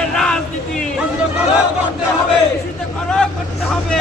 লীগের রাজনীতি। বন্ধ করো করতে হবে। নিষিদ্ধ করো করতে হবে।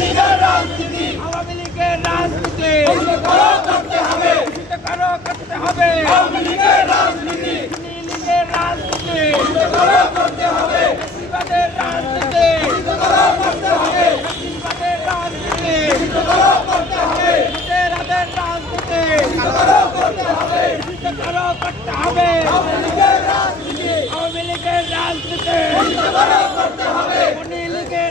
লীগের রাজনীতি। আওয়ামী লীগের রাজনীতি। বন্ধ করো করতে হবে। নিষিদ্ধ করো করতে হবে আওয়ামী লীগের রাজনীতি খুনি লীগের রাজনীতি বন্ধ করো করতে হবে ফ্যাসিবাদের রাজনীতি বন্ধ করো করতে হবে ফ্যাসিবাদের রাজনীতি বন্ধ করো করতে হবে লুটেরাদের রাজনীতি বন্ধ করো করতে হবে নিষিদ্ধ করো করতে হবে আওয়ামী লীগের রাজনীতি আওয়ামী লীগের রাজনীতি বন্ধ করো করতে হবে খুনি লীগের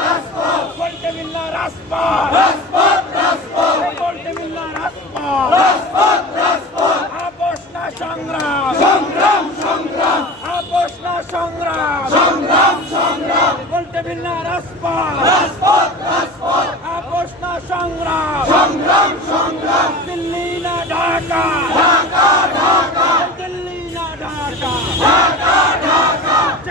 মিল্লা রাজপথ। রাজপথ রাজপথ। বলতে মিল্লা রাজপথ। রাজপথ রাজপথ। আপোষ না সংগ্রাম সংগ্রাম। সংগ্রাম আপোষ না সংগ্রাম সংগ্রাম। সংগ্রাম বলতে রাজপথ রাজপথ আপোষ না সংগ্রাম সংগ্রাম সংগ্রাম দিল্লি না ঢাকা ঢাকা ঢাকা দিল্লি না ঢাকা ঢাকা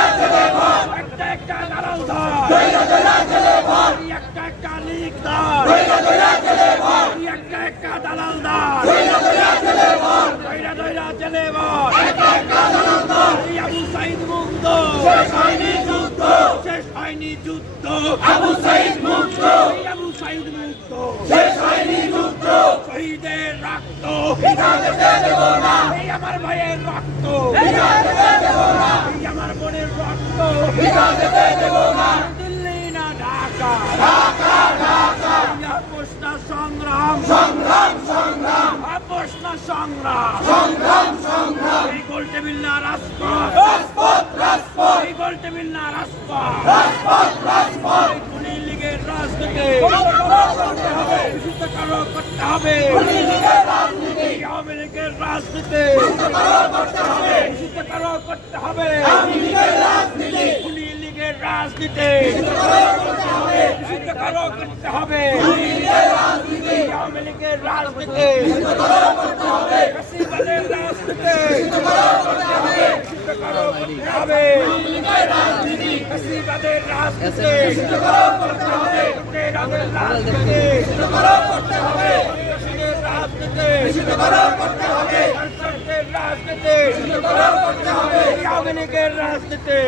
জেলে ভর একটা একটা ভর এই একটা একটা লীগ এই একটা একটা দালাল দাও দৈরা দৈরা এই আবু সাইদ মুগ্ধ। শেষ হয়নি যুদ্ধ। শেষ হয়নি যুদ্ধ আবু সাইদ মুক্ত আবু সাইদ মুগ্ধ। শেষ হয়নি যুদ্ধ শহীদের রক্ত। এই আমার ভাইয়ের রক্ত। এই আমার বোনের রক্ত। দিল্লি না ঢাকা। সংগ্রাম। সংগ্রাম সংগ্রাম। আপোষ না সংগ্রাম সংগ্রাম সংগ্রাম এই গোল টেবিল রাজপথ। রাজনীতি। হবে হবে রাজনীতি করতে হবে লীগের রাজনীতি করতে হবে আওয়ামী লীগের রাজনীতি রাজনীতি করতে হবে নিষিদ্ধ করো করতে হবে লীগের রাজনীতি ফ্যাসিবাদের রাজনীতি করতে হবে। রাজনীতি করতে হবে। রাজনীতি করতে হবে। রাজনীতি করতে হবে। রাজনীতি